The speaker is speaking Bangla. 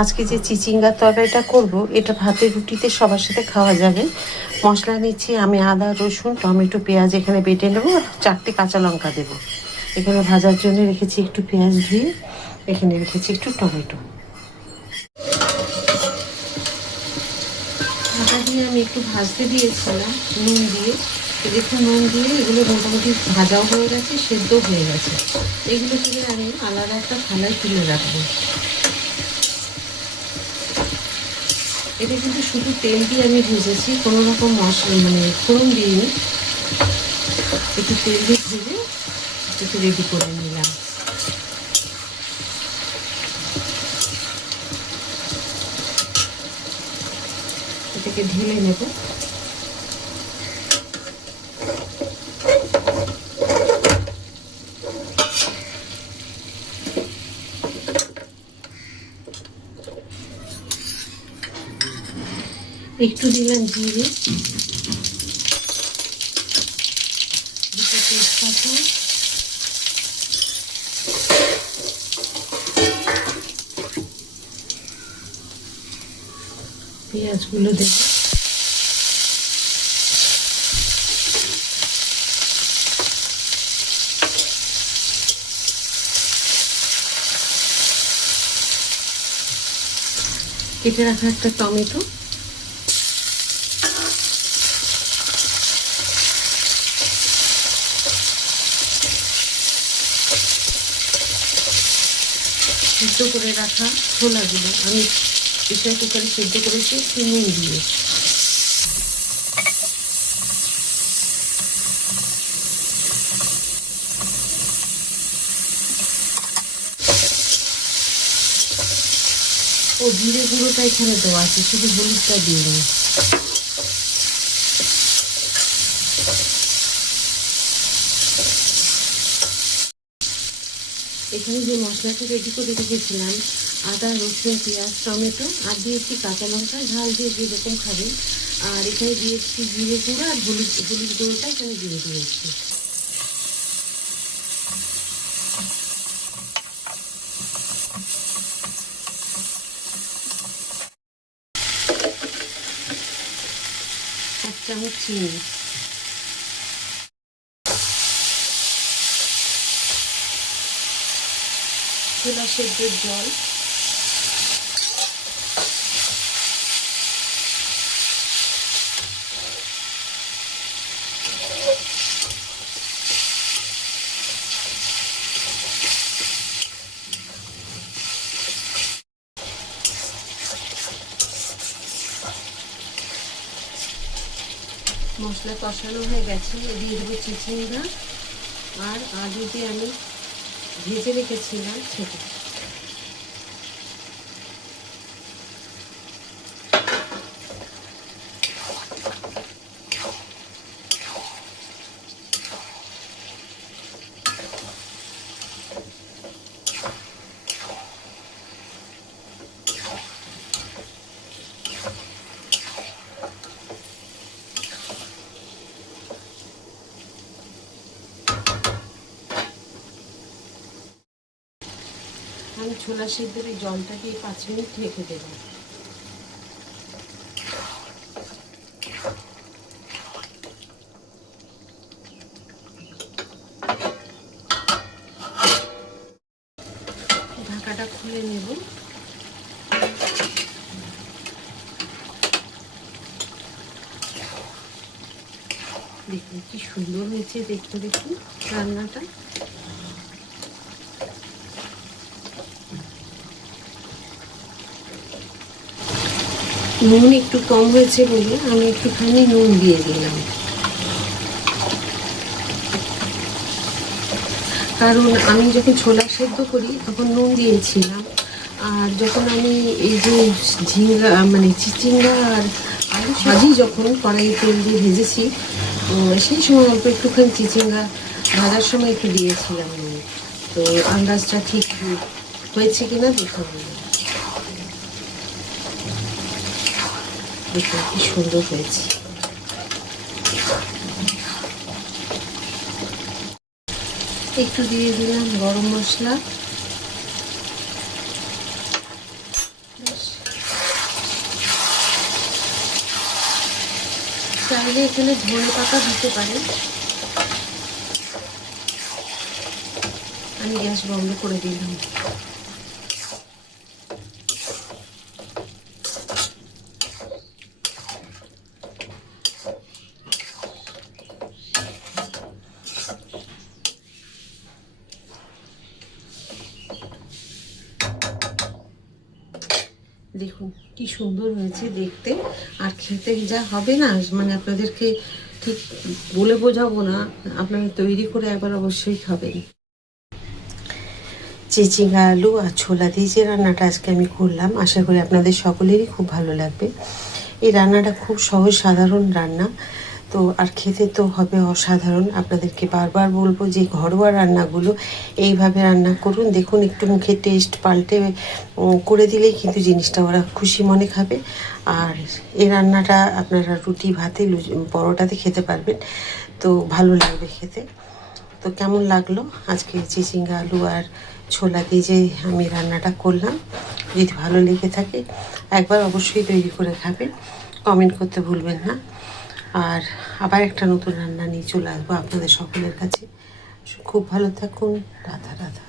আজকে যে চিচিঙ্গার তরকারিটা করব, এটা ভাতের রুটিতে সবার সাথে খাওয়া যাবে। মশলা নিচ্ছি আমি আদা, রসুন, টমেটো, পেঁয়াজ এখানে বেটে নেবো, আর 4টে কাঁচা লঙ্কা দেবো। এখানে ভাজার জন্য রেখেছি একটু পেঁয়াজ ধুয়ে, এখানে রেখেছি একটু টমেটো। ঢাকা দিয়ে আমি একটু ভাজতে দিয়েছিলাম নুন দিয়ে। দেখুন নুন দিয়ে এগুলো মোটামুটি ভাজাও হয়ে গেছে, সেদ্ধ হয়ে গেছে। এগুলো থেকে আমি আলাদা একটা থালায় তুলে রাখবো। এটা কিন্তু শুধু তেল দিয়ে আমি ভেজেছি, কোনো রকম মশলা ফোড়ন দিইনি। একটু তেল দিয়ে ভেজে একটু রেডি করে নিলাম। এটাকে ঢেলে নেব। একটু দিলাম জিরে, দুটো তেজপাতা, পেঁয়াজগুলো দেব। কেটে রাখা একটা টমেটো, সিদ্ধ করে রাখা ছোলাগুলো আমি প্রেসার কুকারে সিদ্ধ করেছি একটু নুন দিয়ে। ও জিরে গুঁড়োটা এখানে দেওয়া আছে, শুধু হলুদটা দিইনি। এখানে যে মশলাটা রেডি করে রেখেছিলাম, আদা, রসুন, পেঁয়াজ, টমেটো, আর দিয়েছি কাঁচা লঙ্কা, ঝাল দিয়ে যেরকম খাবেন। আর এখানে দিয়েছি জিরে গুঁড়ো আর হলুদ গুঁড়োটা এখানে দিয়ে দিয়েছি। এক চামচ চিনি, ছোলা সেদ্ধের জল, মশলা কষানো হয়ে গেছে। দিয়ে দেবো চিচিঙ্গা আর আলু দিয়ে আমি ভেজে রেখেছিলাম সেটা। আমি ছোলা সেদ্ধের এই জলটা দিয়ে 5 মিনিট রেখে দেবো। ঢাকাটা খুলে নেব। দেখুন কি সুন্দর হয়েছে দেখতে, দেখুন রান্নাটা। নুন একটু কম হয়েছে বলে আমি একটুখানি নুন দিয়ে দিলাম, কারণ আমি যখন ছোলা সেদ্ধ করি তখন নুন দিয়েছিলাম। আর যখন আমি এই যে ঝিঙ্গা চিচিঙ্গা আর আলু ভাজি যখন কড়াই তেল দিয়ে ভেজেছি, সেই সময় অল্প একটুখানি চিচিঙ্গা ভাজার সময় একটু দিয়েছিলাম নুন। তো আন্দাজটা ঠিক হয়েছে কিনা দেখুন। দেখুন কি সুন্দর হয়েছে। একটু দিয়ে দিলাম গরম মশলা, চাইলে এখানে ধনে পাতা দিতে পারেন। আমি গ্যাস বন্ধ করে দিলাম। দেখুন কি সুন্দর হয়েছে দেখতে, আর খেতে যা হবে না, মানে আপনাদেরকে ঠিক বলে বোঝাবো না, আপনারা তৈরি করে একবার অবশ্যই খাবেন। চিচিঙ্গা আলু আর ছোলা দিয়ে যে রান্নাটা আজকে আমি করলাম, আশা করি আপনাদের সকলেরই খুব ভালো লাগবে। এই রান্নাটা খুব সহজ সাধারণ রান্না, তো আর খেতে তো হবে অসাধারণ। আপনাদেরকে বারবার বলবো যে ঘরোয়া রান্নাগুলো এইভাবে রান্না করুন, দেখুন একটু মুখে টেস্ট পাল্টে করে দিলেই কিন্তু জিনিসটা ওরা খুশি মনে খাবে। আর এই রান্নাটা আপনারা রুটি ভাতে পরোটাতে খেতে পারবেন, তো ভালো লাগবে খেতে। তো কেমন লাগলো আজকে চিচিঙ্গা আলু আর ছোলা দিয়ে যে আমি রান্নাটা করলাম, যদি ভালো লেগে থাকে একবার অবশ্যই তৈরি করে খাবেন, কমেন্ট করতে ভুলবেন না। আর আবার একটা নতুন রান্না নিয়ে চলে আসবো আপনাদের সকলের কাছে। খুব ভালো থাকুন। রাধা রাধা।